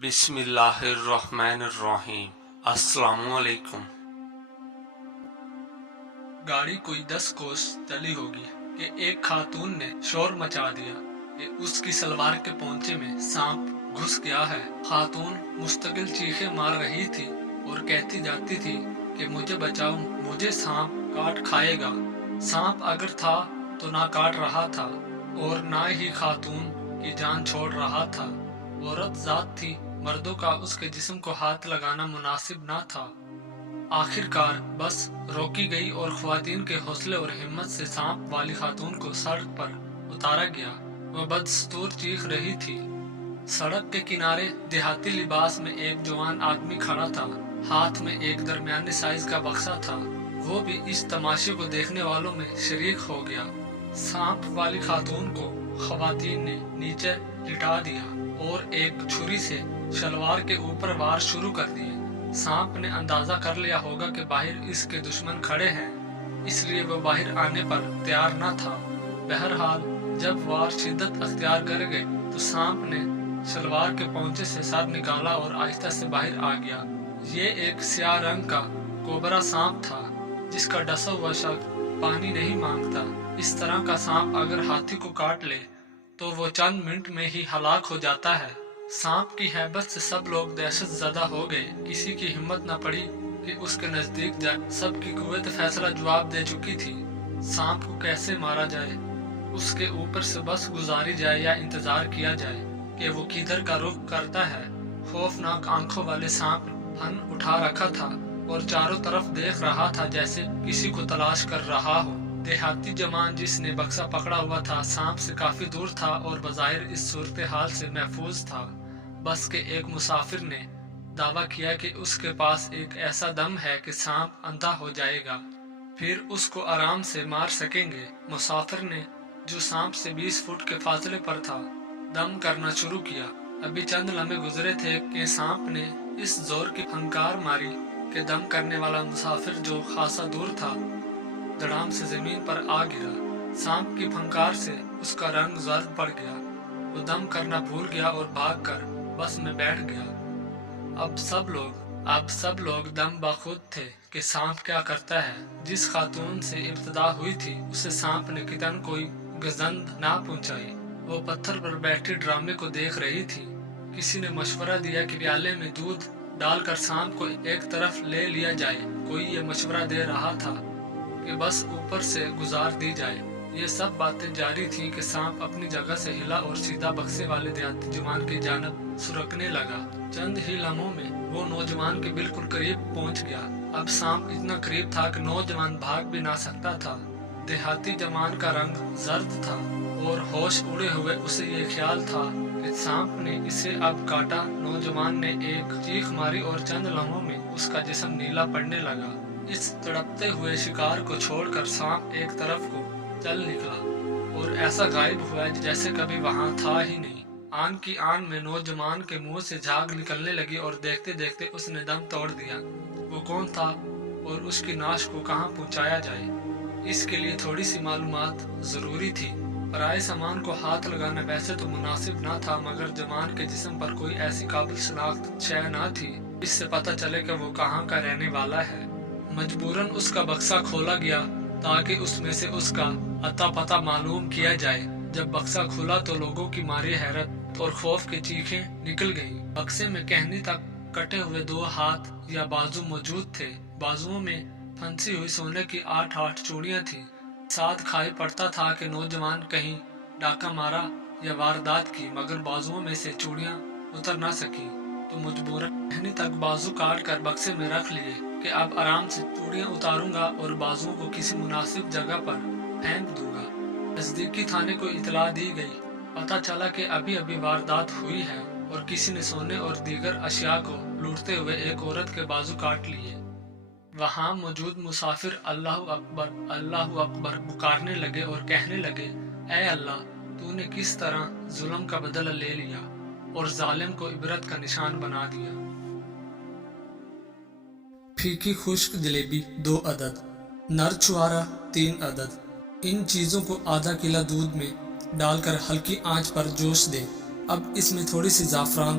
بسم اللہ الرحمن الرحیم۔ السلام علیکم۔ گاڑی کوئی 10 کوس چلی ہوگی کہ ایک خاتون نے شور مچا دیا کہ اس کی سلوار کے پونچے میں سانپ گھس گیا ہے۔ خاتون مستقل چیخیں مار رہی تھی اور کہتی جاتی تھی کہ مجھے بچاؤ، مجھے سانپ کاٹ کھائے گا۔ سانپ اگر تھا تو نہ کاٹ رہا تھا اور نہ ہی خاتون کی جان چھوڑ رہا تھا۔ عورت ذات تھی، مردوں کا اس کے جسم کو ہاتھ لگانا مناسب نہ تھا۔ آخر کار بس روکی گئی اور خواتین کے حوصلے اور ہمت سے سانپ والی خاتون کو سڑک پر اتارا گیا۔ وہ بدستور چیخ رہی تھی۔ سڑک کے کنارے دیہاتی لباس میں ایک جوان آدمی کھڑا تھا، ہاتھ میں ایک درمیانی سائز کا بکسا تھا۔ وہ بھی اس تماشے کو دیکھنے والوں میں شریک ہو گیا۔ سانپ والی خاتون کو خواتین نے نیچے لٹا دیا اور ایک چھری سے شلوار کے اوپر وار شروع کر دیے۔ سانپ نے اندازہ کر لیا ہوگا کہ باہر اس کے دشمن کھڑے ہیں، اس لیے وہ باہر آنے پر تیار نہ تھا۔ بہرحال جب وار شدت اختیار کر گئے تو سانپ نے شلوار کے پونچے سے سر نکالا اور آہستہ سے باہر آ گیا۔ یہ ایک سیاہ رنگ کا کوبرا سانپ تھا جس کا ڈسا ہوا شخص پانی نہیں مانگتا۔ اس طرح کا سانپ اگر ہاتھی کو کاٹ لے تو وہ چند منٹ میں ہی ہلاک ہو جاتا ہے۔ سانپ کی ہیبت سے سب لوگ دہشت زدہ ہو گئے۔ کسی کی ہمت نہ پڑی کہ اس کے نزدیک جائے۔ سب کی قوت فیصلہ جواب دے چکی تھی۔ سانپ کو کیسے مارا جائے، اس کے اوپر سے بس گزاری جائے یا انتظار کیا جائے کہ وہ کدھر کا رخ کرتا ہے۔ خوفناک آنکھوں والے سانپ پھن اٹھا رکھا تھا اور چاروں طرف دیکھ رہا تھا جیسے کسی کو تلاش کر رہا ہو۔ دیہاتی جوان جس نے بکسا پکڑا ہوا تھا سانپ سے کافی دور تھا اور بظاہر اس صورتحال سے محفوظ تھا۔ بس کے ایک مسافر نے دعویٰ کیا کہ اس کے پاس ایک ایسا دم ہے کہ سانپ اندھا ہو جائے گا، پھر اس کو آرام سے مار سکیں گے۔ مسافر نے، جو سانپ سے 20 فٹ کے فاصلے پر تھا، دم کرنا شروع کیا۔ ابھی چند لمحے گزرے تھے کہ سانپ نے اس زور کی پھنکار ماری کہ دم کرنے والا مسافر جو خاصا دور تھا دڑام سے زمین پر آ گرا۔ سانپ کی پھنکار سے اس کا رنگ زرد پڑ گیا۔ وہ دم کرنا بھول گیا اور بھاگ کر بس میں بیٹھ گیا۔ اب سب لوگ دم بخود تھے کہ سانپ کیا کرتا ہے۔ جس خاتون سے ابتدا ہوئی تھی اسے سانپ نے کتن کوئی گزند نہ پہنچائی۔ وہ پتھر پر بیٹھی ڈرامے کو دیکھ رہی تھی۔ کسی نے مشورہ دیا کہ پیالے میں دودھ ڈال کر سانپ کو ایک طرف لے لیا جائے۔ کوئی یہ مشورہ دے رہا تھا کہ بس اوپر سے گزار دی جائے۔ یہ سب باتیں جاری تھیں کہ سانپ اپنی جگہ سے ہلا اور سیدھا بکسے والے دیہاتی جوان کی جانب سرکنے لگا۔ چند ہی لمحوں میں وہ نوجوان کے بالکل قریب پہنچ گیا۔ اب سانپ اتنا قریب تھا کہ نوجوان بھاگ بھی نہ سکتا تھا۔ دیہاتی جوان کا رنگ زرد تھا اور ہوش اڑے ہوئے اسے یہ خیال تھا کہ سانپ نے اسے اب کاٹا۔ نوجوان نے ایک چیخ ماری اور چند لمحوں میں اس کا جسم نیلا پڑنے لگا۔ اس تڑپتے ہوئے شکار کو چھوڑ کر سانپ ایک طرف کو چل نکلا اور ایسا غائب ہوا جیسے کبھی وہاں تھا ہی نہیں۔ آن کی آن میں نوجوان کے منہ سے جھاگ نکلنے لگی اور دیکھتے دیکھتے اس نے دم توڑ دیا۔ وہ کون تھا اور اس کی نعش کو کہاں پہنچایا جائے، اس کے لیے تھوڑی سی معلومات ضروری تھی۔ پرائے سامان کو ہاتھ لگانا ویسے تو مناسب نہ تھا، مگر جوان کے جسم پر کوئی ایسی قابل شناخت شے نہ تھی جس سے پتہ چلے کہ وہ کہاں کا رہنے والا ہے۔ مجبوراً اس کا بکسا کھولا گیا تاکہ اس میں سے اس کا اتا پتہ معلوم کیا جائے۔ جب بکسا کھلا تو لوگوں کی ماری حیرت اور خوف کی چیخیں نکل گئیں۔ بکسے میں کہنی تک کٹے ہوئے 2 ہاتھ یا بازو موجود تھے۔ بازوؤں میں پھنسی ہوئی سونے کی 8 چوڑیاں تھیں۔ ساتھ کھائی پڑتا تھا کہ نوجوان کہیں ڈاکہ مارا یا واردات کی، مگر بازوؤں میں سے چوڑیاں اتر نہ سکی تو مجبوراً کہنی تک بازو کاٹ کر بکسے میں رکھ لیے کہ اب آرام سے چوڑیاں اتاروں گا اور بازوؤں کو کسی مناسب جگہ پر پھینک دوں گا۔ نزدیکی تھانے کو اطلاع دی گئی۔ پتہ چلا کہ ابھی واردات ہوئی ہے اور کسی نے سونے اور دیگر اشیاء کو لوٹتے ہوئے ایک عورت کے بازو کاٹ لیے۔ وہاں موجود مسافر اللہ اکبر پکارنے لگے اور کہنے لگے، اے اللہ، تو نے کس طرح ظلم کا بدلہ لے لیا اور ظالم کو عبرت کا نشان بنا دیا۔ پھیکی خشک جلیبی 2 عدد، نر چھوارا 3 عدد۔ ان چیزوں کو آدھا کیلا دودھ میں ڈال کر ہلکی آنچ پر جوش دے۔ اب اس میں تھوڑی سی زعفران